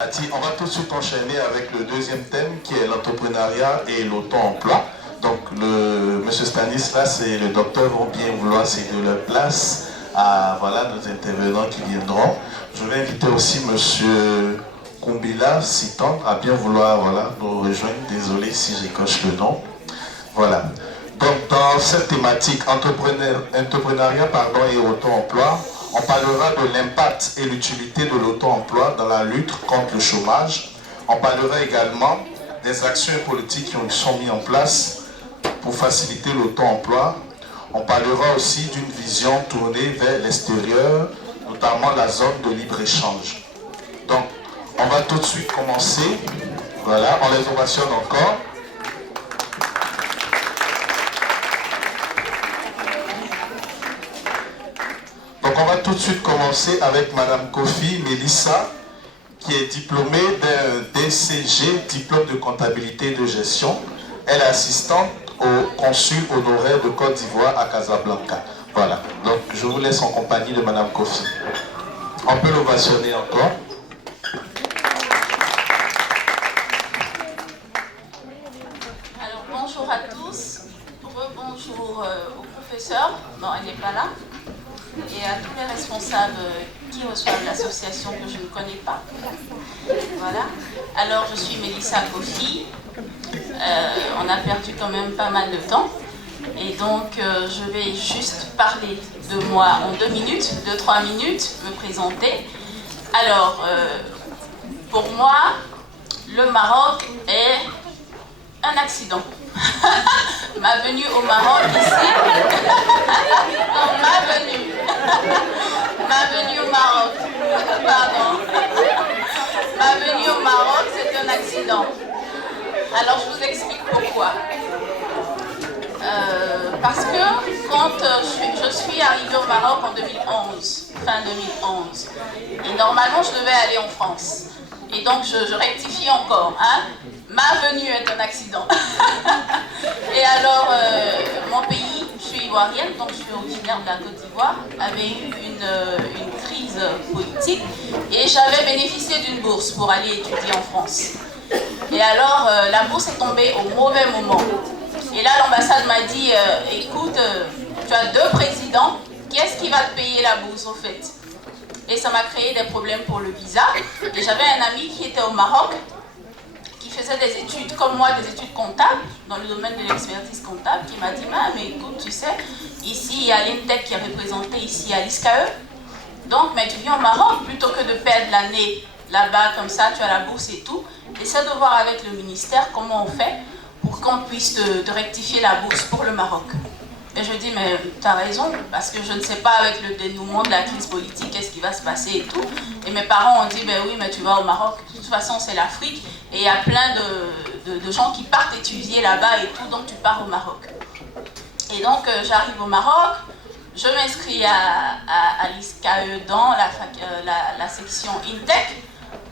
On va tout de suite enchaîner avec le deuxième thème qui est l'entrepreneuriat et l'auto-emploi. Donc, M. Stanislas et le docteur vont bien vouloir céder leur place à nos intervenants qui viendront. Je vais inviter aussi M. Kumbila Sitan à bien vouloir nous rejoindre. Désolé si j'écorche le nom. Voilà. Donc, dans cette thématique entrepreneuriat et auto-emploi, on parlera de l'impact et l'utilité de l'auto-emploi dans la lutte contre le chômage. On parlera également des actions et politiques qui sont mises en place pour faciliter l'auto-emploi. On parlera aussi d'une vision tournée vers l'extérieur, notamment la zone de libre-échange. Donc, on va tout de suite commencer. Voilà, on les ovationne encore. Donc on va tout de suite commencer avec Madame Kofi Melissa, qui est diplômée d'un DCG, diplôme de comptabilité et de gestion. Elle est assistante au consul honoraire de Côte d'Ivoire à Casablanca. Voilà, donc je vous laisse en compagnie de Madame Kofi. On peut l'ovationner encore. Alors bonjour à tous, bonjour au professeur, non elle n'est pas là, et à tous les responsables qui reçoivent l'association que je ne connais pas. Voilà. Alors je suis Melissa Kofi. On a perdu quand même pas mal de temps. Et donc je vais juste parler de moi en 2 minutes, 2-3 minutes, me présenter. Alors, pour moi, le Maroc est un accident. Ma venue au Maroc ici, ma venue au Maroc, pardon, ma venue au Maroc c'est un accident. Alors je vous explique pourquoi. Parce que quand je suis arrivée au Maroc en 2011, fin 2011, et normalement je devais aller en France. Et donc je rectifie encore, hein. Ma venue est un accident. Et alors, mon pays, je suis ivoirienne, donc je suis originaire de la Côte d'Ivoire, avait eu une crise politique et j'avais bénéficié d'une bourse pour aller étudier en France. Et alors, la bourse est tombée au mauvais moment. Et là, l'ambassade m'a dit, écoute, tu as 2 présidents, qui est-ce qui va te payer la bourse au fait? Et ça m'a créé des problèmes pour le visa. Et j'avais un ami qui était au Maroc, qui faisait des études comme moi, des études comptables, dans le domaine de l'expertise comptable, qui m'a dit, mais écoute, tu sais, ici il y a l'INTEC qui est représenté ici à l'ISCAE, donc mais tu viens au Maroc, plutôt que de perdre l'année là-bas, comme ça, tu as la bourse et tout, essaie de voir avec le ministère comment on fait pour qu'on puisse te rectifier la bourse pour le Maroc. Et je dis, mais tu as raison, parce que je ne sais pas avec le dénouement de la crise politique, qu'est-ce qui va se passer et tout. Et mes parents ont dit, ben oui, mais tu vas au Maroc, de toute façon c'est l'Afrique, et il y a plein de gens qui partent étudier là-bas et tout, donc tu pars au Maroc. Et donc j'arrive au Maroc, je m'inscris à l'ISCAE dans la section INTEC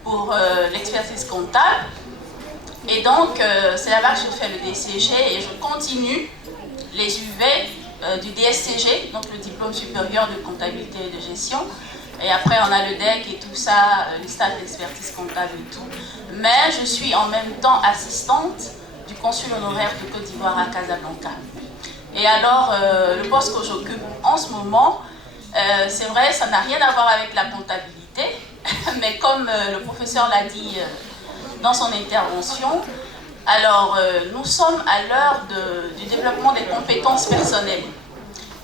pour l'expertise comptable. Et donc c'est là-bas que je fais le DCG et je continue les UV du DSCG, donc le diplôme supérieur de comptabilité et de gestion. Et après, on a le DEC et tout ça, les stages d'expertise comptable et tout. Mais je suis en même temps assistante du consul honoraire de Côte d'Ivoire à Casablanca. Et alors, le poste que j'occupe en ce moment, c'est vrai, ça n'a rien à voir avec la comptabilité, mais comme le professeur l'a dit dans son intervention, alors, nous sommes à l'heure du développement des compétences personnelles.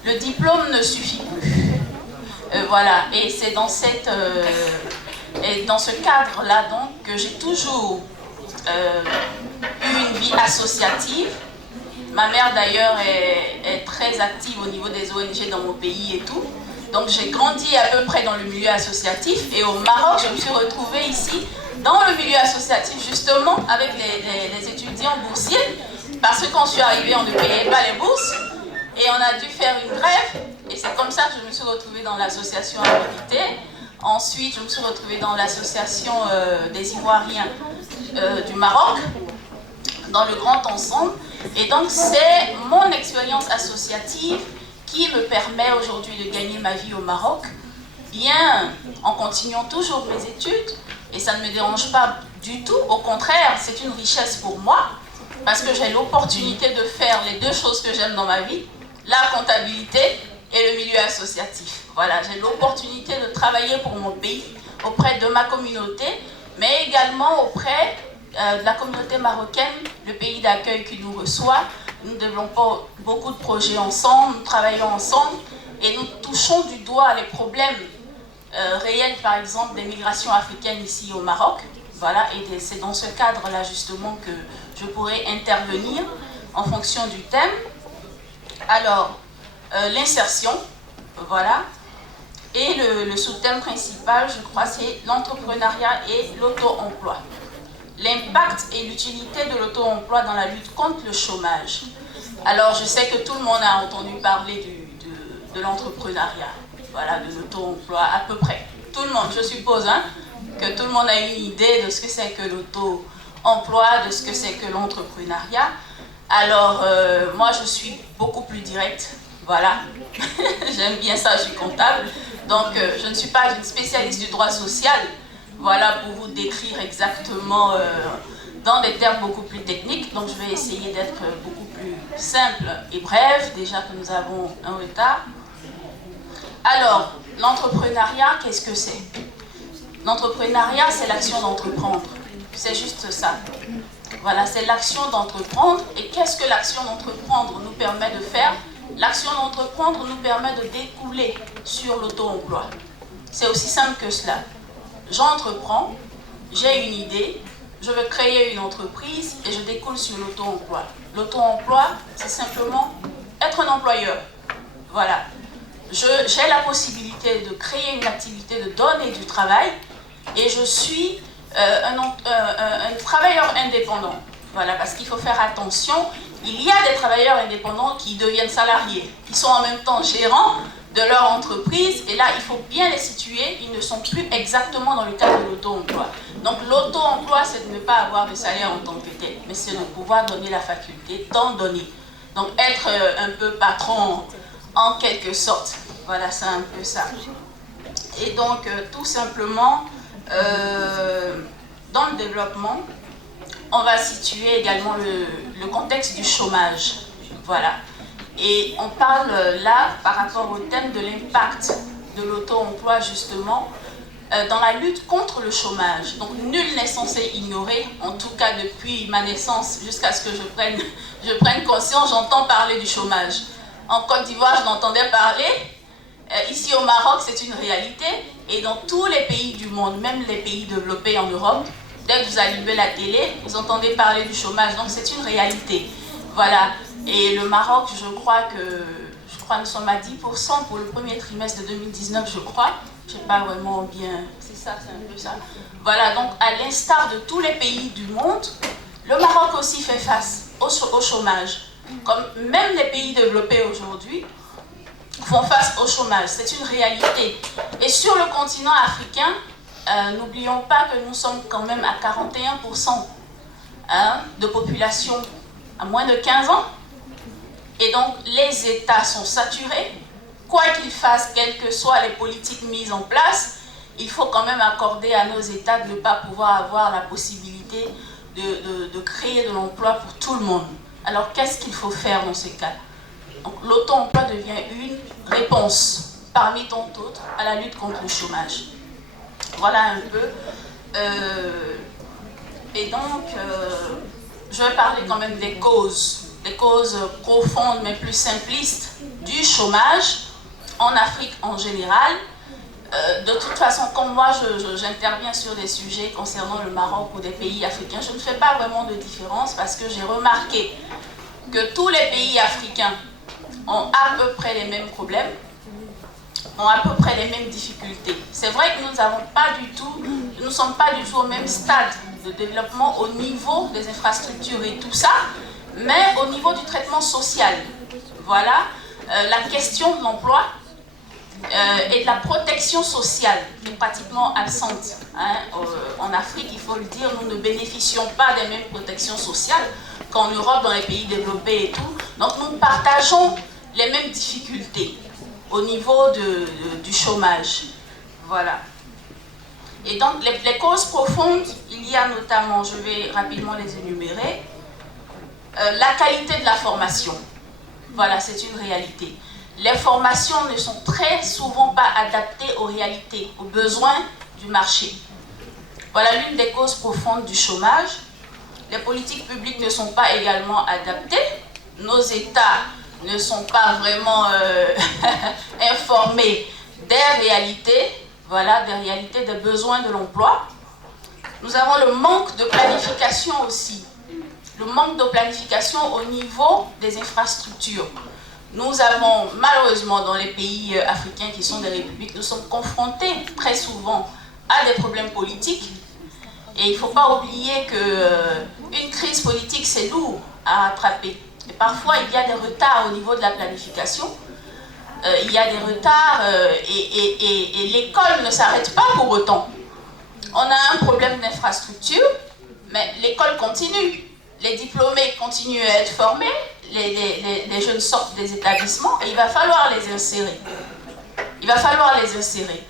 Le diplôme ne suffit plus. Voilà, et c'est dans ce cadre-là donc que j'ai toujours eu une vie associative. Ma mère d'ailleurs est très active au niveau des ONG dans mon pays et tout. Donc j'ai grandi à peu près dans le milieu associatif et au Maroc, je me suis retrouvée ici dans le milieu associatif justement avec les étudiants boursiers parce que quand je suis arrivée, on ne payait pas les bourses et on a dû faire une grève et c'est comme ça que je me suis retrouvée dans l'association Habilité. Ensuite, je me suis retrouvée dans l'association des Ivoiriens du Maroc, dans le Grand Ensemble. Et donc c'est mon expérience associative qui me permet aujourd'hui de gagner ma vie au Maroc, bien en continuant toujours mes études, Et ça ne me dérange pas du tout, au contraire, c'est une richesse pour moi, parce que j'ai l'opportunité de faire les deux choses que j'aime dans ma vie, la comptabilité et le milieu associatif. Voilà, j'ai l'opportunité de travailler pour mon pays, auprès de ma communauté, mais également auprès de la communauté marocaine, le pays d'accueil qui nous reçoit. Nous développons beaucoup de projets ensemble, nous travaillons ensemble et nous touchons du doigt les problèmes réels, par exemple, des migrations africaines ici au Maroc. Voilà, et c'est dans ce cadre-là justement que je pourrais intervenir en fonction du thème. Alors, l'insertion, voilà. Et le sous-thème principal, je crois, c'est l'entrepreneuriat et l'auto-emploi. L'impact et l'utilité de l'auto-emploi dans la lutte contre le chômage. Alors, je sais que tout le monde a entendu parler de l'entrepreneuriat, voilà, de l'auto-emploi, à peu près. Tout le monde, je suppose, hein, que tout le monde a une idée de ce que c'est que l'auto-emploi, de ce que c'est que l'entrepreneuriat. Alors, moi, je suis beaucoup plus directe, voilà. J'aime bien ça, je suis comptable. Donc, je ne suis pas une spécialiste du droit social, voilà, pour vous décrire exactement dans des termes beaucoup plus techniques. Donc, je vais essayer d'être beaucoup plus simple et brève, déjà que nous avons un retard. Alors, l'entrepreneuriat, qu'est-ce que c'est? L'entrepreneuriat, c'est l'action d'entreprendre. C'est juste ça. Voilà, c'est l'action d'entreprendre. Et qu'est-ce que l'action d'entreprendre nous permet de faire? L'action d'entreprendre nous permet de découler sur l'auto-emploi. C'est aussi simple que cela. J'entreprends, j'ai une idée, je veux créer une entreprise et je découle sur l'auto-emploi. L'auto-emploi, c'est simplement être un employeur. Voilà. J'ai la possibilité de créer une activité, de donner du travail et je suis un travailleur indépendant. Voilà, parce qu'il faut faire attention. Il y a des travailleurs indépendants qui deviennent salariés, qui sont en même temps gérants de leur entreprise, et là, il faut bien les situer, ils ne sont plus exactement dans le cadre de l'auto-emploi. Donc, l'auto-emploi, c'est de ne pas avoir de salaire en tant que tel, mais c'est de pouvoir donner la faculté d'en donner. Donc, être un peu patron, en quelque sorte. Voilà, c'est un peu ça. Et donc, tout simplement, dans le développement, on va situer également le contexte du chômage. Voilà. Et on parle là, par rapport au thème de l'impact de l'auto-emploi, justement, dans la lutte contre le chômage. Donc, nul n'est censé ignorer, en tout cas depuis ma naissance, jusqu'à ce que je prenne conscience, j'entends parler du chômage. En Côte d'Ivoire, je n'entendais parler. Ici au Maroc, c'est une réalité. Et dans tous les pays du monde, même les pays développés en Europe, dès que vous allumez la télé, vous entendez parler du chômage. Donc, c'est une réalité. Voilà. Et le Maroc, je crois nous sommes à 10% pour le premier trimestre de 2019, je crois. Je n'ai pas vraiment bien... C'est ça, c'est un peu ça. Voilà, donc à l'instar de tous les pays du monde, le Maroc aussi fait face au chômage. Comme même les pays développés aujourd'hui font face au chômage. C'est une réalité. Et sur le continent africain, n'oublions pas que nous sommes quand même à 41% de population à moins de 15 ans. Et donc, les États sont saturés. Quoi qu'ils fassent, quelles que soient les politiques mises en place, il faut quand même accorder à nos États de ne pas pouvoir avoir la possibilité de créer de l'emploi pour tout le monde. Alors, qu'est-ce qu'il faut faire dans ces cas? L'auto-emploi devient une réponse, parmi tant d'autres, à la lutte contre le chômage. Voilà un peu. Et donc, je vais parler quand même des causes profondes mais plus simplistes du chômage en Afrique en général. De toute façon, comme moi j'interviens sur des sujets concernant le Maroc ou des pays africains, je ne fais pas vraiment de différence parce que j'ai remarqué que tous les pays africains ont à peu près les mêmes problèmes, ont à peu près les mêmes difficultés. C'est vrai que nous ne sommes pas du tout au même stade de développement au niveau des infrastructures et tout ça, mais au niveau du traitement social. Voilà, la question de l'emploi et de la protection sociale est pratiquement absente. En Afrique, il faut le dire, nous ne bénéficions pas des mêmes protections sociales qu'en Europe, dans les pays développés et tout. Donc nous partageons les mêmes difficultés au niveau du chômage. Voilà. Et donc, les causes profondes, il y a notamment, je vais rapidement les énumérer, la qualité de la formation. Voilà, c'est une réalité. Les formations ne sont très souvent pas adaptées aux réalités, aux besoins du marché. Voilà l'une des causes profondes du chômage. Les politiques publiques ne sont pas également adaptées. Nos États ne sont pas vraiment informés des réalités, voilà, des réalités des besoins de l'emploi. Nous avons le manque de planification aussi. Le manque de planification au niveau des infrastructures. Nous avons malheureusement dans les pays africains qui sont des républiques, nous sommes confrontés très souvent à des problèmes politiques. Et il ne faut pas oublier qu'une crise politique, c'est lourd à rattraper. Et parfois, il y a des retards au niveau de la planification. Il y a des retards et l'école ne s'arrête pas pour autant. On a un problème d'infrastructure, mais l'école continue. Les diplômés continuent à être formés, les jeunes sortent des établissements et il va falloir les insérer. Il va falloir les insérer.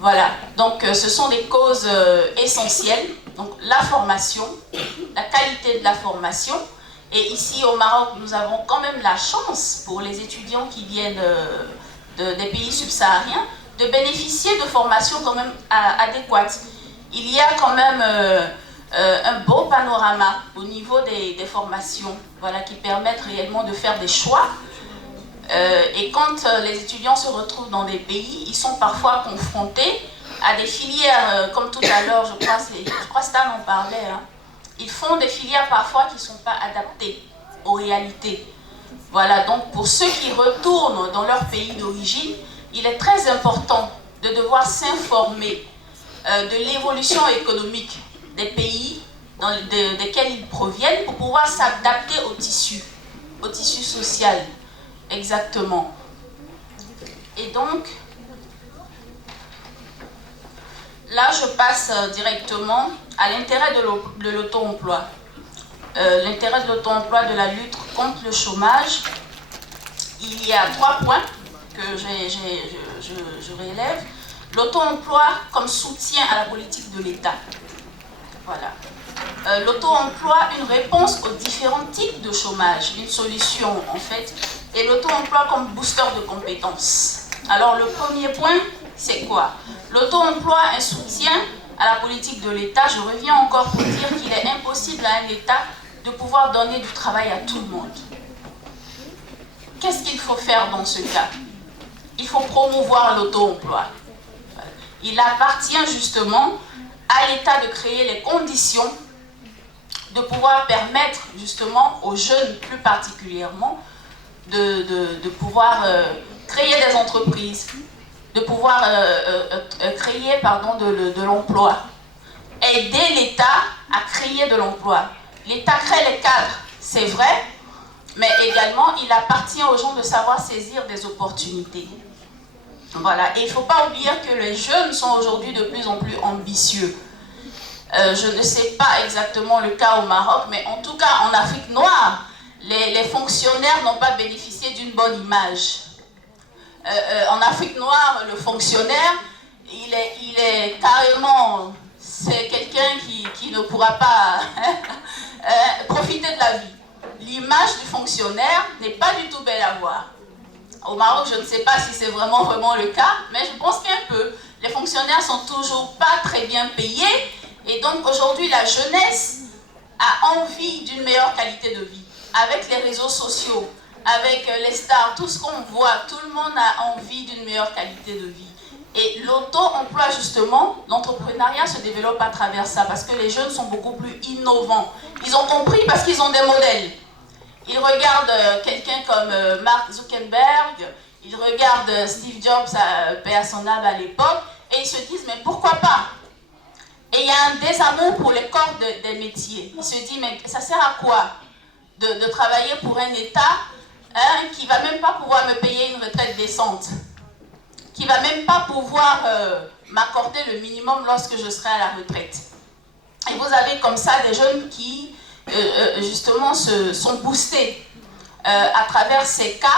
Voilà, donc ce sont des causes essentielles. Donc la formation, la qualité de la formation. Et ici au Maroc, nous avons quand même la chance pour les étudiants qui viennent des pays subsahariens de bénéficier de formations quand même adéquates. Il y a quand même un beau panorama au niveau des formations, voilà, qui permettent réellement de faire des choix. Et quand les étudiants se retrouvent dans des pays, ils sont parfois confrontés à des filières, comme tout à l'heure, je crois Stan en parlait, hein. Ils font des filières parfois qui ne sont pas adaptées aux réalités. Voilà, donc pour ceux qui retournent dans leur pays d'origine, il est très important de devoir s'informer de l'évolution économique des pays desquels ils proviennent pour pouvoir s'adapter au tissu social. Exactement. Et donc, là, je passe directement à l'intérêt de l'auto-emploi. L'intérêt de l'auto-emploi, de la lutte contre le chômage. Il y a 3 points que je relève. L'auto-emploi comme soutien à la politique de l'État. Voilà. L'auto-emploi, une réponse aux différents types de chômage, une solution en fait, et l'auto-emploi comme booster de compétences. Alors le premier point, c'est quoi? L'auto-emploi, un soutien à la politique de l'État. Je reviens encore pour dire qu'il est impossible à un État de pouvoir donner du travail à tout le monde. Qu'est-ce qu'il faut faire dans ce cas? Il faut promouvoir l'auto-emploi. Il appartient justement à l'État de créer les conditions de pouvoir permettre justement aux jeunes plus particulièrement de pouvoir créer des entreprises, de pouvoir créer de l'emploi. Aider l'État à créer de l'emploi. L'État crée les cadres, c'est vrai, mais également il appartient aux gens de savoir saisir des opportunités. Voilà, et il ne faut pas oublier que les jeunes sont aujourd'hui de plus en plus ambitieux. Je ne sais pas exactement le cas au Maroc, mais en tout cas en Afrique noire, les fonctionnaires n'ont pas bénéficié d'une bonne image. En Afrique noire, le fonctionnaire, il est carrément, c'est quelqu'un qui ne pourra pas profiter de la vie. L'image du fonctionnaire n'est pas du tout belle à voir. Au Maroc, je ne sais pas si c'est vraiment le cas, mais je pense qu'un peu. Les fonctionnaires sont toujours pas très bien payés, et donc aujourd'hui, la jeunesse a envie d'une meilleure qualité de vie. Avec les réseaux sociaux, avec les stars, tout ce qu'on voit, tout le monde a envie d'une meilleure qualité de vie. Et l'auto-emploi, justement, l'entrepreneuriat se développe à travers ça, parce que les jeunes sont beaucoup plus innovants. Ils ont compris parce qu'ils ont des modèles. Ils regardent quelqu'un comme Mark Zuckerberg, ils regardent Steve Jobs, paix à son âme à l'époque, et ils se disent, mais pourquoi pas? Et il y a un désamour pour les corps des métiers. Ils se disent, mais ça sert à quoi de travailler pour un État qui ne va même pas pouvoir me payer une retraite décente, qui ne va même pas pouvoir m'accorder le minimum lorsque je serai à la retraite. Et vous avez comme ça des jeunes qui, justement, sont boostés à travers ces cas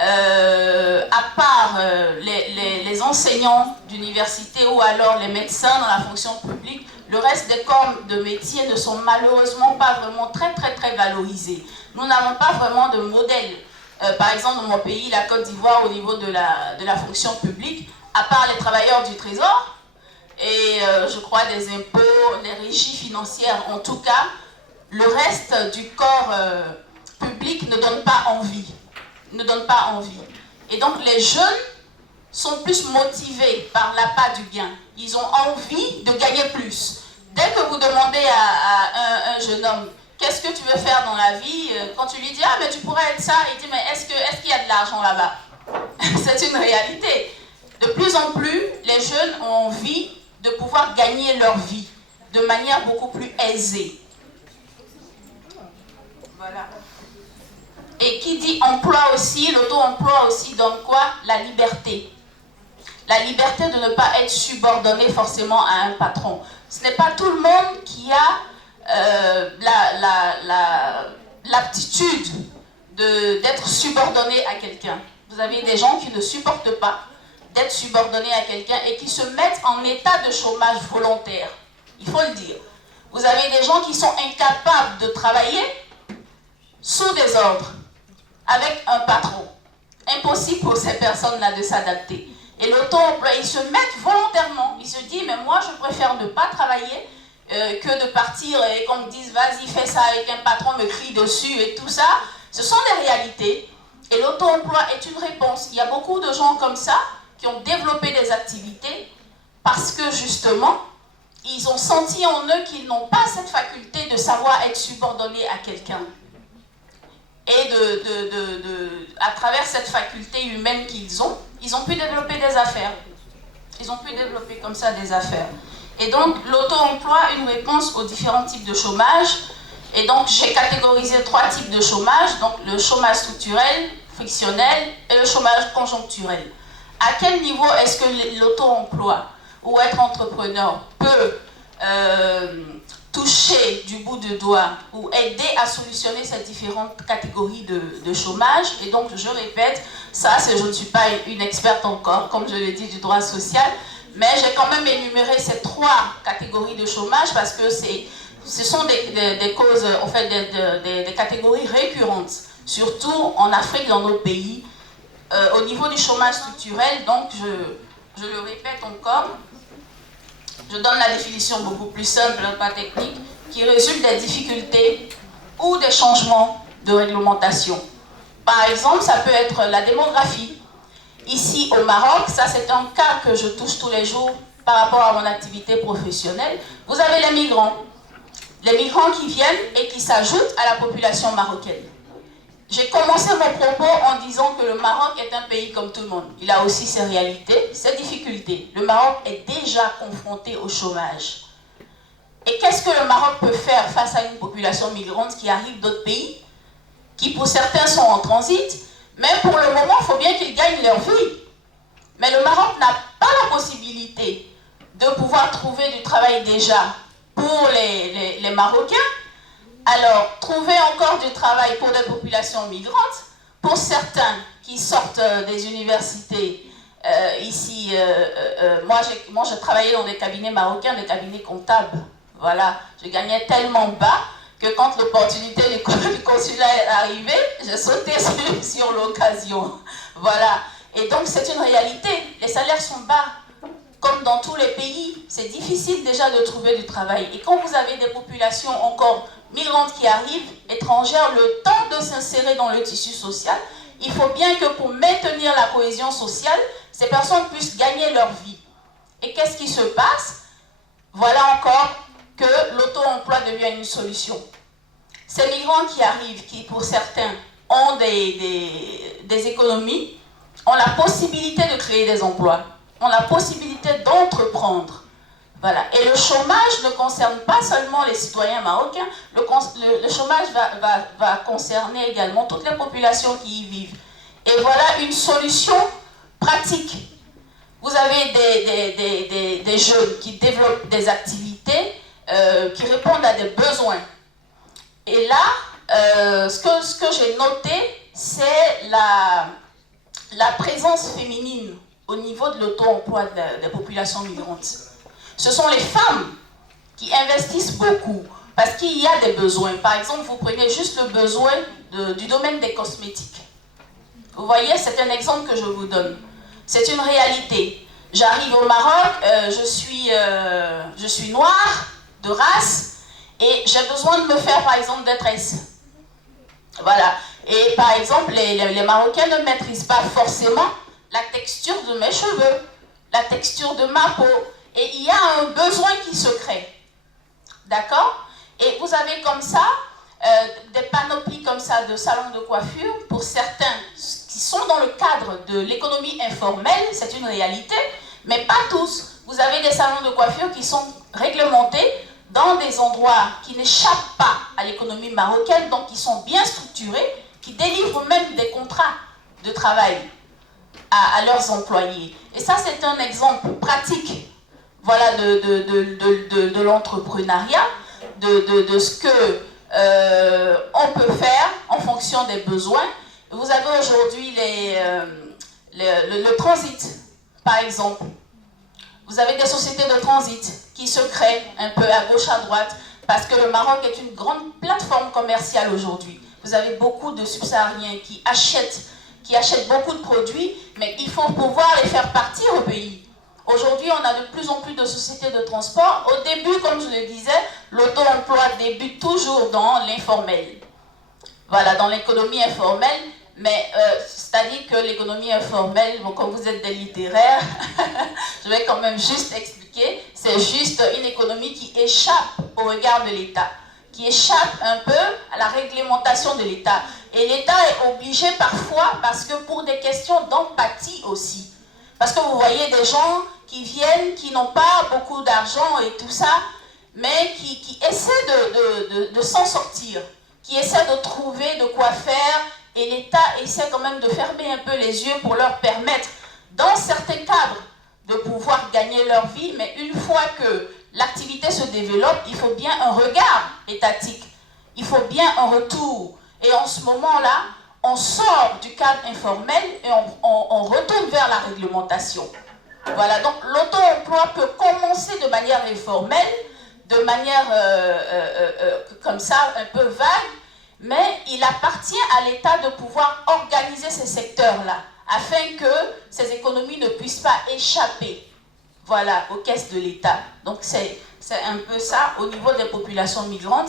à part les enseignants d'université ou alors les médecins dans la fonction publique, le reste des corps de métier ne sont malheureusement pas vraiment très valorisés. Nous n'avons pas vraiment de modèle. Par exemple, dans mon pays, la Côte d'Ivoire, au niveau de la fonction publique, à part les travailleurs du Trésor et je crois des impôts, les régies financières, en tout cas, le reste du corps public ne donne pas envie. Et donc les jeunes sont plus motivés par l'appât du gain. Ils ont envie de gagner plus. Dès que vous demandez à un jeune homme, qu'est-ce que tu veux faire dans la vie? Quand tu lui dis, ah mais tu pourrais être ça, il dit, mais est-ce qu'il y a de l'argent là-bas? C'est une réalité. De plus en plus, les jeunes ont envie de pouvoir gagner leur vie de manière beaucoup plus aisée. Voilà. Et qui dit emploi aussi, l'auto-emploi aussi donne quoi? La liberté. La liberté de ne pas être subordonné forcément à un patron. Ce n'est pas tout le monde qui a l'aptitude d'être subordonné à quelqu'un. Vous avez des gens qui ne supportent pas d'être subordonnés à quelqu'un et qui se mettent en état de chômage volontaire. Il faut le dire. Vous avez des gens qui sont incapables de travailler sous des ordres, avec un patron. Impossible pour ces personnes-là de s'adapter. Et l'auto-emploi, ils se mettent volontairement. Ils se disent, mais moi, je préfère ne pas travailler que de partir et qu'on me dise, vas-y, fais ça, et qu'un patron me crie dessus et tout ça. Ce sont des réalités. Et l'auto-emploi est une réponse. Il y a beaucoup de gens comme ça qui ont développé des activités parce que, justement, ils ont senti en eux qu'ils n'ont pas cette faculté de savoir être subordonnés à quelqu'un. Et à travers cette faculté humaine qu'ils ont pu développer des affaires. Ils ont pu développer comme ça des affaires. Et donc, l'auto-emploi est une réponse aux différents types de chômage. Et donc, j'ai catégorisé 3 types de chômage. Donc, le chômage structurel, frictionnel et le chômage conjoncturel. À quel niveau est-ce que l'auto-emploi ou être entrepreneur peut toucher du bout de doigt ou aider à solutionner ces différentes catégories de chômage? Et donc, je répète, ça, je ne suis pas une experte encore, comme je l'ai dit, du droit social, mais j'ai quand même énuméré ces 3 catégories de chômage parce que ce sont des causes, en fait, des catégories récurrentes, surtout en Afrique, dans nos pays. Au niveau du chômage structurel, donc, je le répète encore, je donne la définition beaucoup plus simple, pas technique, qui résulte des difficultés ou des changements de réglementation. Par exemple, ça peut être la démographie. Ici au Maroc, ça c'est un cas que je touche tous les jours par rapport à mon activité professionnelle. Vous avez les migrants qui viennent et qui s'ajoutent à la population marocaine. J'ai commencé mon propos en disant que le Maroc est un pays comme tout le monde. Il a aussi ses réalités, ses difficultés. Le Maroc est déjà confronté au chômage. Et qu'est-ce que le Maroc peut faire face à une population migrante qui arrive d'autres pays, qui pour certains sont en transit, mais pour le moment, il faut bien qu'ils gagnent leur vie. Mais le Maroc n'a pas la possibilité de pouvoir trouver du travail déjà pour les Marocains. Alors, trouver encore du travail pour des populations migrantes, pour certains qui sortent des universités, ici, moi je travaillais dans des cabinets marocains, des cabinets comptables. Voilà, je gagnais tellement bas que quand l'opportunité du consulat est arrivée, j'ai sauté sur l'occasion. Voilà, et donc c'est une réalité, les salaires sont bas. Comme dans tous les pays, c'est difficile déjà de trouver du travail. Et quand vous avez des populations encore migrantes qui arrivent, étrangères, le temps de s'insérer dans le tissu social, il faut bien que pour maintenir la cohésion sociale, ces personnes puissent gagner leur vie. Et qu'est-ce qui se passe? Voilà encore que l'auto-emploi devient une solution. Ces migrants qui arrivent, qui pour certains ont des économies, ont la possibilité de créer des emplois, ont la possibilité d'entreprendre. Voilà. Et le chômage ne concerne pas seulement les citoyens marocains, le chômage va concerner également toutes les populations qui y vivent. Et voilà une solution pratique. Vous avez des jeunes qui développent des activités qui répondent à des besoins. Et là, ce que j'ai noté, c'est la présence féminine au niveau de l'auto-emploi des populations migrantes. Ce sont les femmes qui investissent beaucoup parce qu'il y a des besoins. Par exemple, vous prenez juste le besoin du domaine des cosmétiques. Vous voyez, c'est un exemple que je vous donne. C'est une réalité. J'arrive au Maroc, je suis noire, de race, et j'ai besoin de me faire, par exemple, des tresses. Voilà. Et par exemple, les Marocains ne maîtrisent pas forcément la texture de mes cheveux, la texture de ma peau. Et il y a un besoin qui se crée. D'accord? Et vous avez comme ça des panoplies comme ça de salons de coiffure pour certains qui sont dans le cadre de l'économie informelle, c'est une réalité, mais pas tous. Vous avez des salons de coiffure qui sont réglementés dans des endroits qui n'échappent pas à l'économie marocaine, donc qui sont bien structurés, qui délivrent même des contrats de travail à leurs employés. Et ça, c'est un exemple pratique, voilà, de l'entrepreneuriat, de ce que on peut faire en fonction des besoins. Vous avez aujourd'hui le transit, par exemple. Vous avez des sociétés de transit qui se créent un peu à gauche, à droite, parce que le Maroc est une grande plateforme commerciale aujourd'hui. Vous avez beaucoup de subsahariens qui achètent beaucoup de produits, mais il faut pouvoir les faire partir au pays. Aujourd'hui, on a de plus en plus de sociétés de transport. Au début, comme je le disais, l'auto-emploi débute toujours dans l'informel. Voilà, dans l'économie informelle. Mais c'est-à-dire que l'économie informelle, bon, comme vous êtes des littéraires, je vais quand même juste expliquer, c'est juste une économie qui échappe au regard de l'État, qui échappe un peu à la réglementation de l'État. Et l'État est obligé parfois, parce que pour des questions d'empathie aussi, parce que vous voyez des gens qui viennent, qui n'ont pas beaucoup d'argent et tout ça, mais qui essaient de s'en sortir, qui essaient de trouver de quoi faire, et l'État essaie quand même de fermer un peu les yeux pour leur permettre, dans certains cadres, de pouvoir gagner leur vie, mais une fois que l'activité se développe, il faut bien un regard étatique, il faut bien un retour. Et en ce moment-là, on sort du cadre informel et on retourne vers la réglementation. Voilà, donc l'auto-emploi peut commencer de manière informelle, de manière comme ça, un peu vague, mais il appartient à l'État de pouvoir organiser ces secteurs-là, afin que ces économies ne puissent pas échapper, voilà, aux caisses de l'État. Donc c'est un peu ça au niveau des populations migrantes.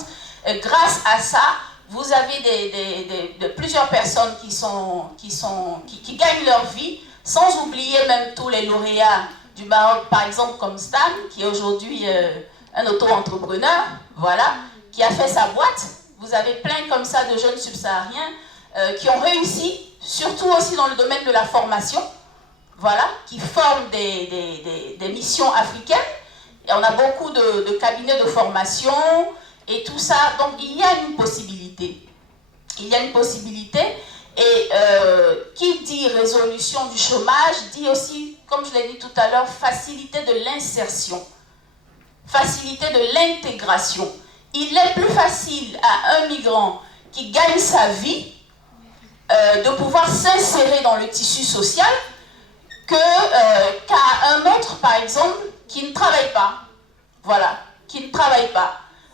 Grâce à ça, vous avez plusieurs personnes qui gagnent leur vie, sans oublier même tous les lauréats du Maroc, par exemple comme Stan, qui est aujourd'hui un auto-entrepreneur, voilà, qui a fait sa boîte. Vous avez plein comme ça de jeunes subsahariens qui ont réussi, surtout aussi dans le domaine de la formation, voilà, qui forment des missions africaines. Et on a beaucoup de cabinets de formation et tout ça. Donc il y a une possibilité. Il y a une possibilité. Et qui dit résolution du chômage dit aussi, comme je l'ai dit tout à l'heure, facilité de l'insertion, facilité de l'intégration. Il est plus facile à un migrant qui gagne sa vie de pouvoir s'insérer dans le tissu social qu'à un autre, par exemple, qui ne travaille pas. Voilà, qui ne travaille pas.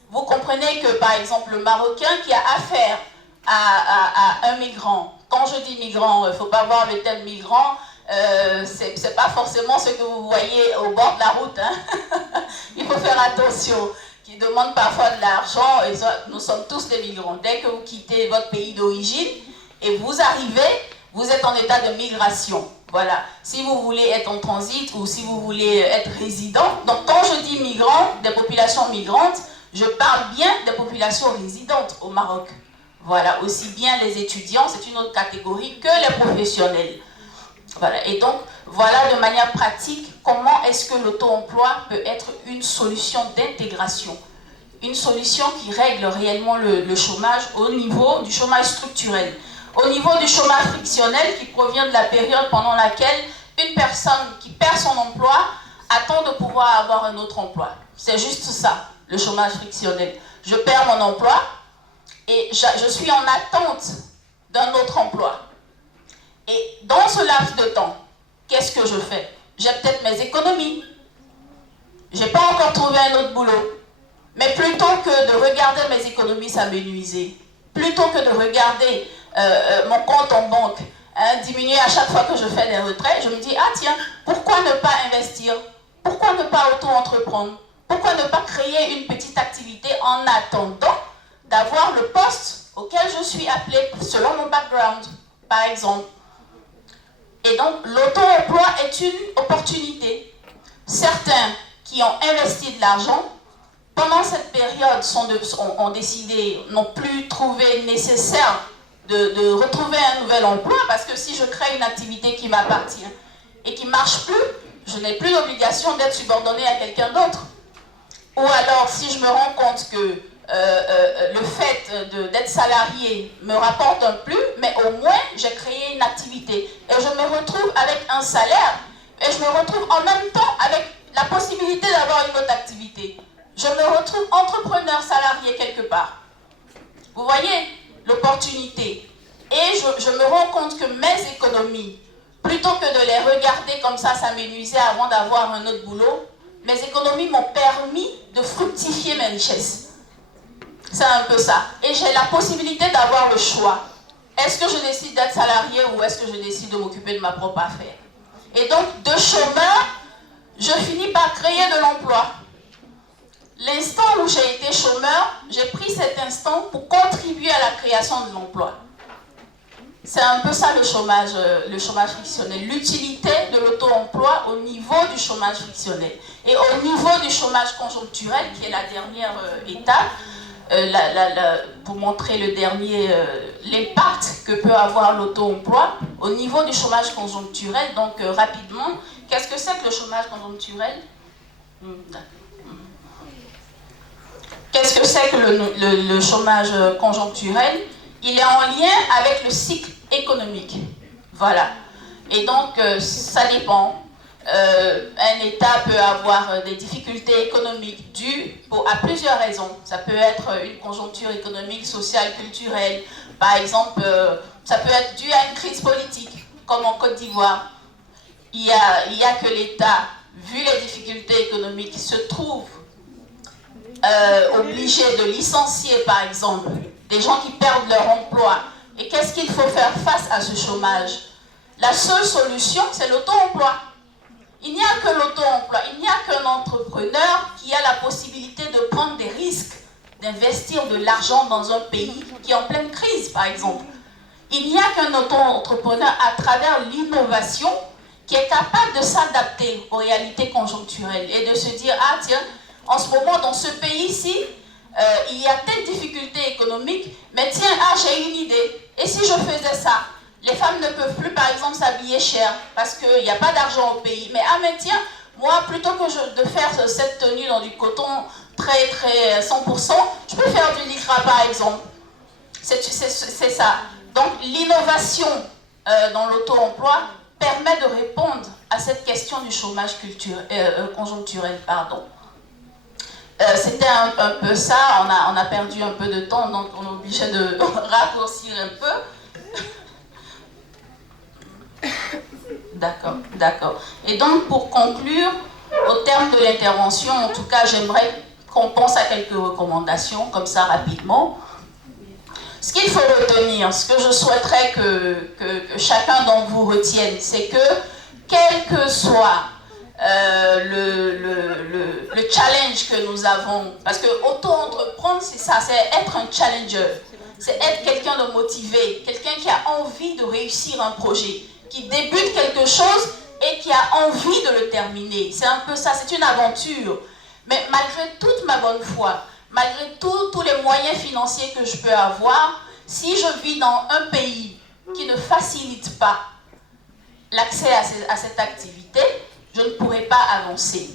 Vous comprenez que, par exemple, le Marocain qui a affaire à un migrant, quand je dis migrant, il ne faut pas voir le terme migrant, c'est pas forcément ce que vous voyez au bord de la route. Hein. Il faut faire attention. Qui demandent parfois de l'argent, et nous sommes tous des migrants. Dès que vous quittez votre pays d'origine et vous arrivez, vous êtes en état de migration. Voilà. Si vous voulez être en transit ou si vous voulez être résident, donc quand je dis migrants, des populations migrantes, je parle bien des populations résidentes au Maroc. Voilà. Aussi bien les étudiants, c'est une autre catégorie, que les professionnels. Voilà. Et donc, voilà de manière pratique comment est-ce que l'auto-emploi peut être une solution d'intégration, une solution qui règle réellement le chômage au niveau du chômage structurel, au niveau du chômage frictionnel qui provient de la période pendant laquelle une personne qui perd son emploi attend de pouvoir avoir un autre emploi. C'est juste ça, le chômage frictionnel. Je perds mon emploi et je suis en attente d'un autre emploi. Et dans ce laps de temps, qu'est-ce que je fais? J'ai peut-être mes économies. Je n'ai pas encore trouvé un autre boulot. Mais plutôt que de regarder mes économies s'amenuiser, plutôt que de regarder mon compte en banque diminuer à chaque fois que je fais des retraits, je me dis, ah tiens, pourquoi ne pas investir? Pourquoi ne pas auto-entreprendre? Pourquoi ne pas créer une petite activité en attendant d'avoir le poste auquel je suis appelée selon mon background, par exemple? Et donc, l'auto-emploi est une opportunité. Certains qui ont investi de l'argent, pendant cette période, ont décidé, n'ont plus trouvé nécessaire de retrouver un nouvel emploi, parce que si je crée une activité qui m'appartient et qui ne marche plus, je n'ai plus l'obligation d'être subordonné à quelqu'un d'autre. Ou alors, si je me rends compte que le fait d'être salarié me rapporte un plus, mais au moins j'ai créé une activité et je me retrouve avec un salaire et je me retrouve en même temps avec la possibilité d'avoir une autre activité. Je me retrouve entrepreneur salarié quelque part. Vous voyez l'opportunité. Et je me rends compte que mes économies, plutôt que de les regarder comme ça s'amenuiser avant d'avoir un autre boulot, mes économies m'ont permis de fructifier mes richesses. C'est un peu ça. Et j'ai la possibilité d'avoir le choix. Est-ce que je décide d'être salarié ou est-ce que je décide de m'occuper de ma propre affaire? Et donc, de chômeur, je finis par créer de l'emploi. L'instant où j'ai été chômeur, j'ai pris cet instant pour contribuer à la création de l'emploi. C'est un peu ça le chômage frictionnel, l'utilité de l'auto-emploi au niveau du chômage frictionnel. Et au niveau du chômage conjoncturel, qui est la dernière étape, pour montrer l'impact que peut avoir l'auto-emploi, au niveau du chômage conjoncturel, donc rapidement, qu'est-ce que c'est que le chômage conjoncturel? Qu'est-ce que c'est que le chômage conjoncturel? Il est en lien avec le cycle économique. Voilà. Et donc, ça dépend. Un État peut avoir des difficultés économiques dues à plusieurs raisons. Ça peut être une conjoncture économique, sociale, culturelle. Par exemple, ça peut être dû à une crise politique, comme en Côte d'Ivoire. Il y a que l'État, vu les difficultés économiques, se trouve obligé de licencier, par exemple, des gens qui perdent leur emploi. Et qu'est-ce qu'il faut faire face à ce chômage? La seule solution, c'est l'auto-emploi. Il n'y a que l'auto-emploi, il n'y a qu'un entrepreneur qui a la possibilité de prendre des risques, d'investir de l'argent dans un pays qui est en pleine crise, par exemple. Il n'y a qu'un auto-entrepreneur à travers l'innovation qui est capable de s'adapter aux réalités conjoncturelles et de se dire, ah tiens, en ce moment, dans ce pays-ci, il y a telle difficulté économique, mais tiens, ah, j'ai une idée. Et si je faisais ça? Les femmes ne peuvent plus, par exemple, s'habiller cher parce qu'il n'y a pas d'argent au pays. Mais ah, mais tiens, moi, plutôt que de faire cette tenue dans du coton très 100%, je peux faire du lycra, par exemple. C'est ça. Donc, l'innovation dans l'auto-emploi permet de répondre à cette question du chômage conjoncturel. C'était un peu ça, on a perdu un peu de temps, donc on est obligé de raccourcir un peu. D'accord. Et donc, pour conclure, au terme de l'intervention, en tout cas, j'aimerais qu'on pense à quelques recommandations, comme ça, rapidement. Ce qu'il faut retenir, ce que je souhaiterais que chacun d'entre vous retienne, c'est que, quel que soit le challenge que nous avons, parce que auto-entreprendre, c'est ça, c'est être un challenger, c'est être quelqu'un de motivé, quelqu'un qui a envie de réussir un projet, qui débute quelque chose et qui a envie de le terminer. C'est un peu ça, c'est une aventure. Mais malgré toute ma bonne foi, malgré tous les moyens financiers que je peux avoir, si je vis dans un pays qui ne facilite pas l'accès à cette activité, je ne pourrai pas avancer.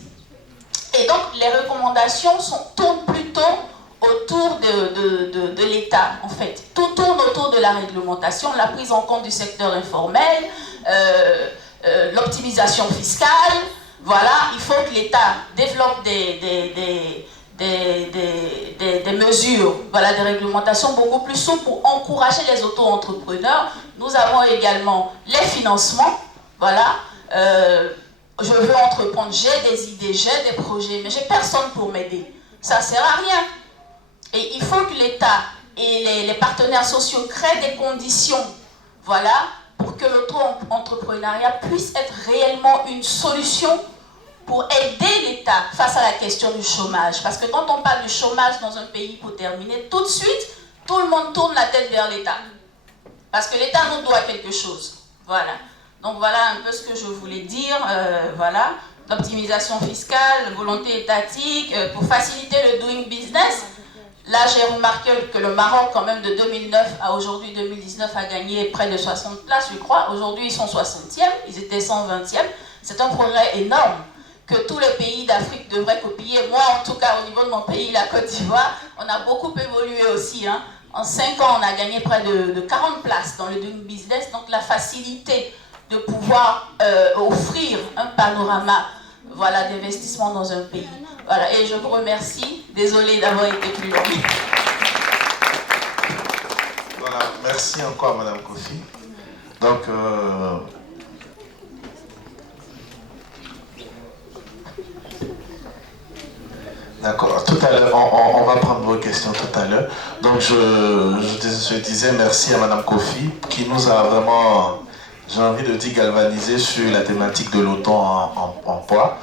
Et donc, les recommandations tournent plutôt autour de l'État, en fait. Tout tourne autour de la réglementation, la prise en compte du secteur informel, l'optimisation fiscale. Voilà, il faut que l'État développe des mesures, voilà, des réglementations beaucoup plus souples pour encourager les auto-entrepreneurs. Nous avons également les financements. Voilà. Je veux entreprendre, j'ai des idées, j'ai des projets, mais j'ai personne pour m'aider. Ça ne sert à rien. Et il faut que l'État et les partenaires sociaux créent des conditions, voilà, pour que l'auto-entrepreneuriat puisse être réellement une solution pour aider l'État face à la question du chômage. Parce que quand on parle du chômage dans un pays, pour terminer, tout de suite, tout le monde tourne la tête vers l'État. Parce que l'État nous doit quelque chose. Voilà. Donc voilà un peu ce que je voulais dire. Voilà. L'optimisation fiscale, volonté étatique, pour faciliter le doing business. Là, j'ai remarqué que le Maroc, quand même, de 2009 à aujourd'hui 2019, a gagné près de 60 places, je crois. Aujourd'hui, ils sont 60e, ils étaient 120e. C'est un progrès énorme que tous les pays d'Afrique devraient copier. Moi, en tout cas, au niveau de mon pays, la Côte d'Ivoire, on a beaucoup évolué aussi. Hein. En 5 ans, on a gagné près de 40 places dans le doing business. Donc, la facilité de pouvoir offrir un panorama, voilà, d'investissement dans un pays. Voilà, et je vous remercie. Désolée d'avoir été plus longue. Voilà, merci encore Madame Kofi. Donc, d'accord, tout à l'heure, on va prendre vos questions tout à l'heure. Donc, je disais merci à Madame Kofi qui nous a vraiment, j'ai envie de dire, galvanisé sur la thématique de l'auto-emploi.